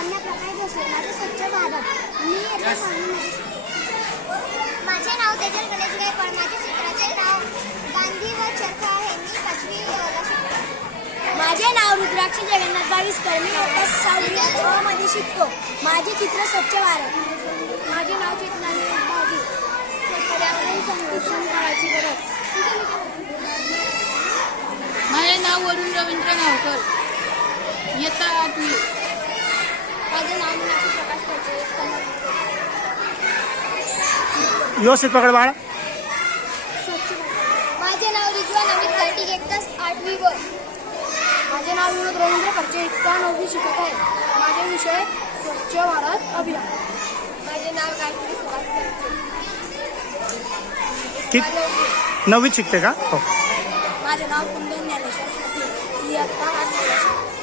रम्या प्रकाश भोसले. माझे स्वच्छ भारत. मी इयत्ता 6वी मध्ये शिकते. माझे नाव तेजल गणेश गायकवाड. माझे चित्राचे नाव गांधी व चरखा आहे. मी 5वी ला शिकते. माझे नाव रुद्राक्षी जगन्नाथ बावीसकर. मी इयत्ता 6वी मध्ये शिकतो. माझे चित्र स्वच्छ भारत. माझे नाव चेतना भाजी. पर्यावरण संरक्षण करायची गरज. माझे नाव वरुण रवींद्र नावकर. इयत्ता 8वी. माझे नाव मीनाक्षी प्रकाश पाहिजे. व्यवस्थित पकड बाळा. माझे नाव रिजवान अमित कार्तिक. इयत्ता 8वी ब. माझे नाव विनोद रवींद्र खर्चे. इयत्ता 9वी शिकत आहे. माझे विषय स्वच्छ भारत अभियान. माझे नाव गायत्री सुभाष खर्चे. कित 9वीत शिकते का? हो. माझे नाव कुंदन ज्ञानेश्वर. इयत्ता 8वी.